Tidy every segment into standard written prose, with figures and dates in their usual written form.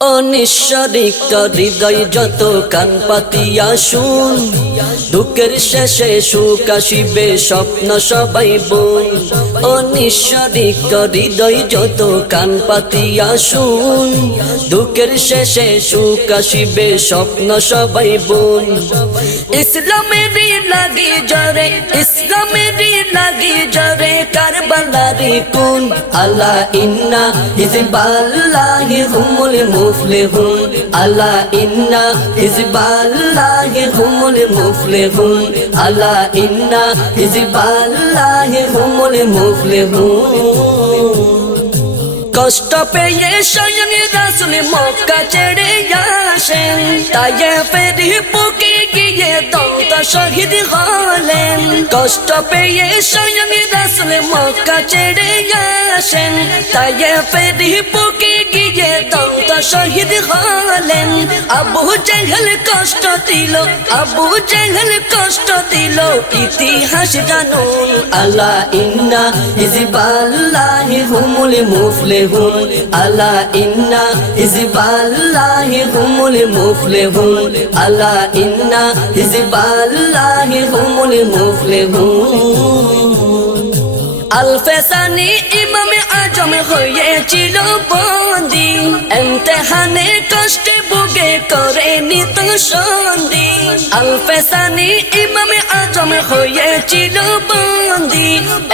অনিশ্বরিত হৃদয় যত কান পাতিয়া শুন, দুঃখের শেষে সুখ আসিবে স্বপ্ন সবাই বোন। অনিশ্বরিত হৃদয় যত কান পাতিয়া শুন, দুঃখের শেষে সুখ আসিবে স্বপ্ন সবাই বোন। ইসলামেরই লাগি জরে, ইসলামেরই লাগি জরে কারবালারি কুন। আলা ইন্না হিজবাল্লাহি হুমুল মুফলিহুন, আলা ইন্না হিজবাল্লাহি হুমুল মুফলিহুন, আলা ইন্না হিজবাল্লাহি হুমুল মুফলিহুন। কষ্ট পেয়ে স্বয়ং রাসূল মক্কা ছেড়ে আসেন, তায়েফের বুকে গিয়ে দগ্ধ শহীদ হলেন। কষ্ট পেয়ে স্বয়ং রাসূল মক্কা ছেড়ে আসেন, তায়েফের বুকে গিয়ে দগ্ধ শহীদ হলেন। আবু জেহেল কষ্ট দিল, আবু জেহেল কষ্ট দিল, ইতিহাস জানুন। আলা ইন্না হিজবাল্লাহি হুমুল মুফলিহুন, আলা ইন্না হিজবাল্লাহি হুমুল মুফলিহুন, আলা ইন্না হিজবাল্লাহি হুমুল মুফলিহুন। আলফে সানি ইমামে আজম হয়েছিল বন্দি, ইমতিহানে কষ্টে ভোগে করে নিত সন্ধি। আলফে সানি ইমামে আজম হয়েছিল বন্দি,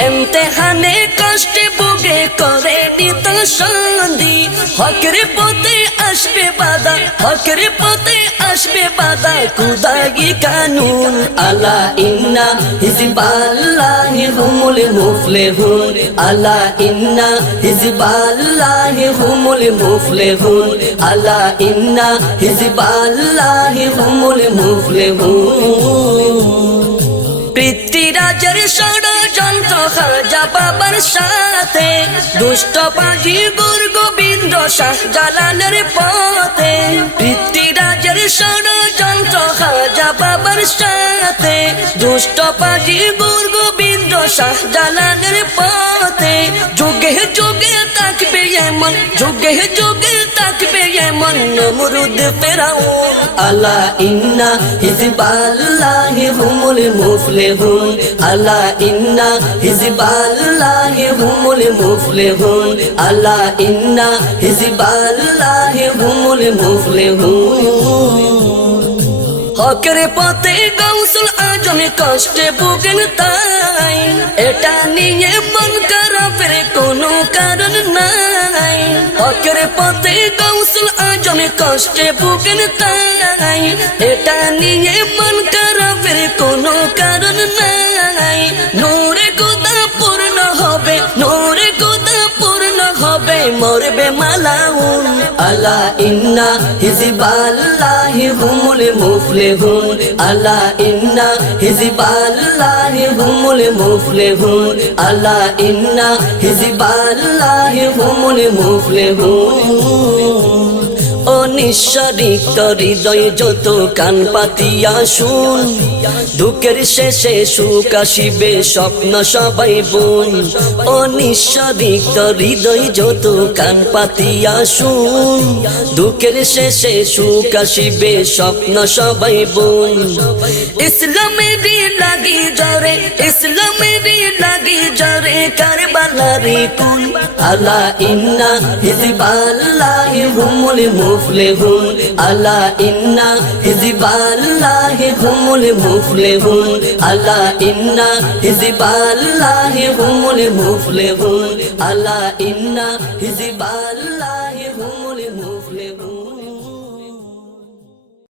ইমতিহানে কষ্টে ভোগে করে নিত সন্ধি। হকের পথে আসবে বাধা, হকের পথে আসবে বাধা, খুদাই কানুন। আলা ইন্না হিজবাল্লাহি হুমুল মুফলিহুন, আলা ইন্না হিজবাল্লাহি হুমুল মুফলিহুন, আলা ইন্না হিজবাল্লাহি হুমুল মুফলিহুন। পৃথ্বীরাজের ষড়যন্ত্র খাজা বাবার সাথে, দুষ্টবাজি গুরু গোবিন্দ শাহজালালের পথে। পৃথ্বীরাজের ষড়যন্ত্র খাজা বাবার সাথে, দুষ্টবাজি গুরু গোবিন্দ শাহজালালের পথে। যুগে যুগে থাকবে এমন, যুগে যুগে থাকবে এমন নমরুদ ফেরাউন। আলা ইন্না হিজবাল্লাহি হুমুল মুফলিহুন, আলা ইন্না হিজবাল্লাহি হুমুল মুফলিহুন, আলা ইন্না হিজবাল্লাহি হুমুল মুফলিহুন। হকের পথে গাউসুল আজম কষ্টে ভোগেন তাই, এটা নিয়ে মন খারাপের কোনো কারণ নাই। হকের পথে গাউসুল আজম কষ্টে ভোগেন তাই, এটা নিয়ে মন খারাপের কোনো কারণ নাই। নূরে খোদা পূর্ণ হবে, নূরে খোদা পূর্ণ হবে, মরবে মালাউন। আলা ইন্না হিজবাল্লাহি হুমুল মুফলিহুন, আলা ইন্না হিজবাল্লাহি হুমুল মুফলিহুন, আলা ইন্না হিজবাল্লাহি হুমুল মুফলিহুন। অনিশ্বরিত হৃদয় যত কান পাতিয়া শুন, দুঃখের শেষে সুখ আসিবে স্বপ্ন সবাই বোন। অনিশ্বরিত হৃদয় যত কান পাতিয়া শুন, দুঃখের শেষে সুখ আসিবে স্বপ্ন সবাই বোন। ইসলামেরই লাগি জরে, ইসলামেরই লাগি জরে কারবালারি কুন। আলা ইন্না হিজবাল্লাহি হুমুল মুফলিহুন, আলা ইন্না হিজবাল্লাহি হুমুল মুফলিহুন, আলা ইন্না হিজবাল্লাহি হুমুল মুফলিহুন, আলা ইন্না হিজবাল্লাহি